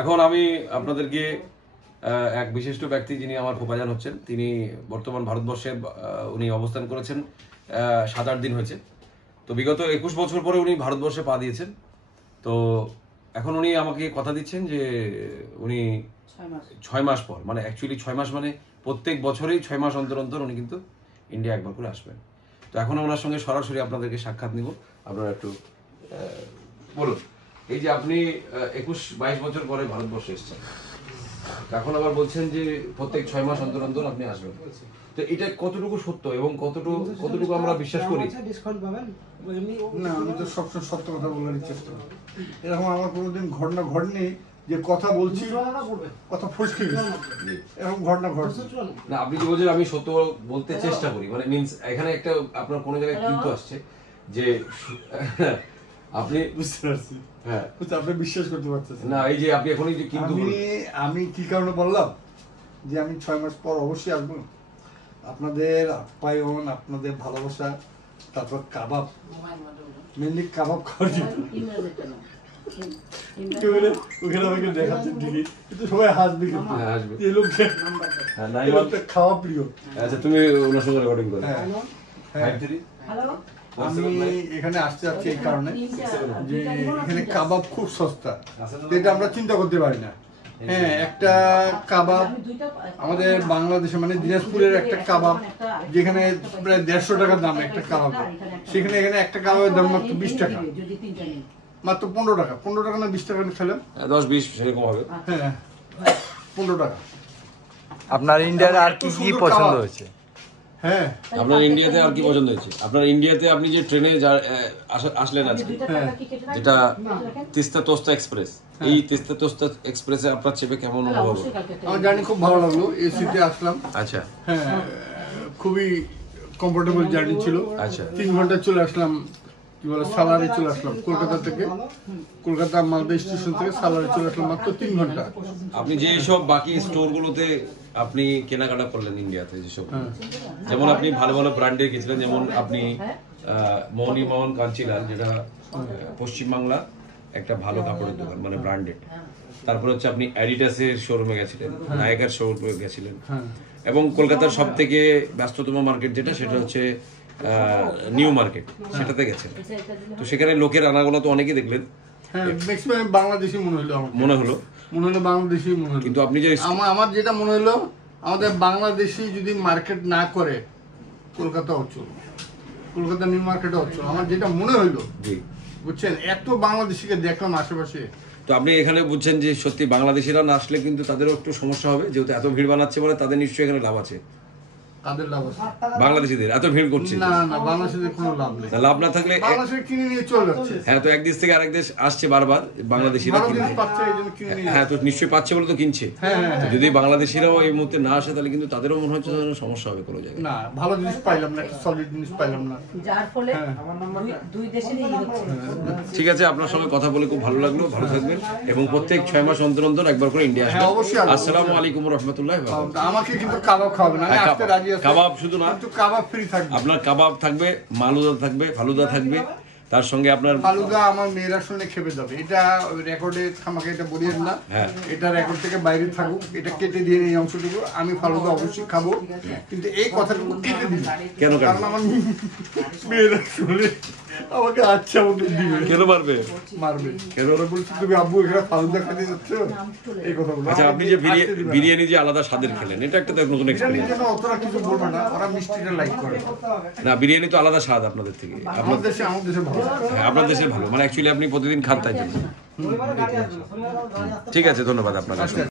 এখন আমি আপনাদেরকে এক বিশিষ্ট ব্যক্তি যিনি আমার ফুফাজান হচ্ছেন, তিনি বর্তমান ভারতবর্ষে উনি অবস্থান করেছেন 7-8 দিন হয়েছে। তো বিগত 21 বছর পরে উনি ভারতবর্ষে পা দিয়েছেন। তো এখন উনি আমাকে কথা দিচ্ছেন যে উনি 6 মাস পর, মানে অ্যাকচুয়ালি 6 মাস মানে প্রত্যেক বছরেই 6 মাস অন্তর অন্তর উনি কিন্তু ইন্ডিয়া একবার করে আসবেন। তো এখন ওনার সঙ্গে সরাসরি আপনাদেরকে সাক্ষাৎ নিব। আপনারা একটু বলুন, এই যে আপনি 21-22 বছর পরে ভারতবর্ষে এসেছেন, এখন আবার বলছেন যে প্রত্যেক 6 মাস অন্তর অন্তর আপনি আসবেন, তো এটা কতটুকু সত্য এবং কতটুকু আমরা বিশ্বাস করি? না, আমি তো সবসময় সত্য কথা বলার চেষ্টা করি। এরকম আমার কোনোদিন ঘটনা ঘটেনি যে কথা বলছি কথা ফসকে গেছে, এরকম ঘটনা ঘটছে না। আপনি যে বলছেন আমি সত্য বলতে চেষ্টা করি, মানে মিন্স এখানে একটা আপনার কোনো জায়গায় কিন্তু আসছে যে আপনি বুঝতে পারছি। হ্যাঁ, আপনি বিশ্বাস করতে পারছেন না, এই যে আপনি এখনই যে কিন্তু আমি কি কারণে বললাম যে আমি 6 মাস পর অবশ্যই আসবো। আপনাদের আপ্যায়ন, আপনাদের ভালোবাসা, তারপর কাবাব, মেনলি কাবাব খাওয়ার জন্য ওখানে আমাকে দেখাচ্ছেন ঠিকই, কিন্তু সবাই হাসবে, কিন্তু এই লোকটা খাওয়া প্রিয়। আচ্ছা, তুমি ওনার সঙ্গে রেকর্ডিং করো। আমি এখানে আসতে যাচ্ছি এই কারণে যে এখানে কাবাব খুব সস্তা, এটা আমরা চিন্তা করতে পারি না। হ্যাঁ, একটা কাবাব আমাদের বাংলাদেশে মানে দিনাজপুরের একটা কাবাব যেখানে প্রায় 150 টাকার দাম একটা কাবাব, সেখানে এখানে একটা কাবাবের দাম মাত্র 20 টাকা, মাত্র 15 টাকা। 15 টাকা না 20 টাকা খেলাম, 10-20 সেরকম হবে। হ্যাঁ, 15 টাকা। আপনার ইন্ডিয়ার আর কি কি পছন্দ হয়েছে? হ্যাঁ, আপনার ইন্ডিয়াতে আর কি পছন্দ হয়েছে? আপনার ইন্ডিয়াতে আপনি যে ট্রেনে আসলেন আজকে, যেটা তিস্তা তোস্তা এক্সপ্রেস, এই তিস্তা তোস্তা এক্সপ্রেসে আপনার চেপে কেমন অনুভব হলো? আমার জার্নি খুব ভালো লাগলো, এসিতে আসলাম। আচ্ছা, হ্যাঁ, খুবই কমফোর্টেবল জার্নি ছিল। আচ্ছা, 3 ঘন্টা চলে আসলাম, কি বলে সালারে চলে আসলাম কলকাতা থেকে, কলকাতা মালদা স্টেশন থেকে সালারে চলে আসলাম মাত্র 3 ঘন্টা। আপনি যে সব বাকি স্টোরগুলোতে আপনি কেনাকাটা করলেন ইন্ডিয়াতে, যেসব যেমন আপনি ভালো ভালো ব্র্যান্ডের গেছিলেন, যেমন আপনি মোহন কাঞ্চিলাল, যেটা পশ্চিমবাংলা একটা ভালো কাপড়ের দোকান, মানে ব্র্যান্ডেড। তারপরে হচ্ছে আপনি অ্যাডিডাসের শোরুমে গেছিলেন, নায়িকার শোরুমে গেছিলেন, এবং কলকাতার সব থেকে ব্যস্ততম মার্কেট যেটা, সেটা হচ্ছে নিউ মার্কেট, সেটাতে গেছেন। তো সেখানে লোকের আনাগোনা তো অনেকেই দেখলেন। হ্যাঁ, ম্যাক্সিমাম বাংলাদেশি মনে হলো বাংলাদেশি মনে হলো। কিন্তু আপনি যে আমার যেটা মনে হলো, আমাদের বাংলাদেশি যদি মার্কেট না করে কলকাতা অচল, কলকাতা নিউ মার্কেটে অচল, আমার যেটা মনে হইলো। বুঝছেন, এত বাংলাদেশিকে দেখলাম আশেপাশে। তো আপনি এখানে বুঝছেন যে সত্যি বাংলাদেশিরা না আসলে কিন্তু তাদেরও একটু সমস্যা হবে, যেহেতু এত ভিড় বানাচ্ছে বলে তাদের নিশ্চয়ই এখানে লাভ আছে। তাদের লাভ আছে, বাংলাদেশিদের এত ভিড় করছে না না, বাংলাদেশিদের কোনো লাভ নেই। লাভ না থাকলে বাংলাদেশে কিনে নিয়ে চলে যাচ্ছে। হ্যাঁ, তো এক দেশ থেকে আরেক দেশ আসছে বারবার বাংলাদেশিরা কিনছে। হ্যাঁ, তো নিশ্চয়ই পাচ্ছে বলে তো কিনছে। যদি বাংলাদেশিরাও এই মুহূর্তে না আসে, তাহলে কিন্তু তাদেরও মনে হচ্ছে সমস্যা হবে কোনো জায়গায়। না, ভালো জিনিস পাইলাম না, একটা সলিড জিনিস পাইলাম না, যার ফলে দুই দেশেরই হচ্ছে। ঠিক আছে, আপনার সঙ্গে কথা বলে খুব ভালো লাগলো। ভালো থাকবেন, এবং প্রত্যেক 6 মাস অন্তর অন্তর একবার করে ইন্ডিয়া আসবেন। আসসালামু আলাইকুম রহমতুল্লাহ। আমাকে কিন্তু কাবাব খাওয়াবে না, আসতে রাজি আছি। কাবাব শুধু না, কিন্তু কাবাব ফ্রি থাকবে। আপনার কাবাব থাকবে, মালুদা থাকবে, ফালুদা থাকবে, তার সঙ্গে আপনার ফালুদা আমার মেয়েরা শুনে খেপে যাবে। এটা রেকর্ডে আমাকে এটা বলিয়েন না, এটা রেকর্ড থেকে বাইরে থাকুক, এটা কেটে দিয়ে এই অংশটুকু। আমি ফালুদা অবশ্যই খাবো, কিন্তু এই কথাটুকু কেটে দিন। কেন? কারণ আমার মেয়েরা শুনে আমাকে আচ্ছা মতো দিবে। কেন মারবে? কেন ওরা বলছে তুমি আব্বু এখানে ফালুদা খেতে যাচ্ছ, এই কথা বলো। আচ্ছা, আপনি যে বিরিয়ানি যে আলাদা স্বাদের খেলেন, এটা একটা নতুন এক্সপেরিয়েন্স। অতটা কিছু বলবে না, ওরা মিষ্টিটা লাইক করে না। বিরিয়ানি তো আলাদা স্বাদ আপনাদের থেকে। আমাদের দেশে ভালো। হ্যাঁ, আপনার দেশের ভালো, মানে অ্যাকচুয়ালি আপনি প্রতিদিন খান, তাই জন্য। ঠিক আছে, ধন্যবাদ আপনার।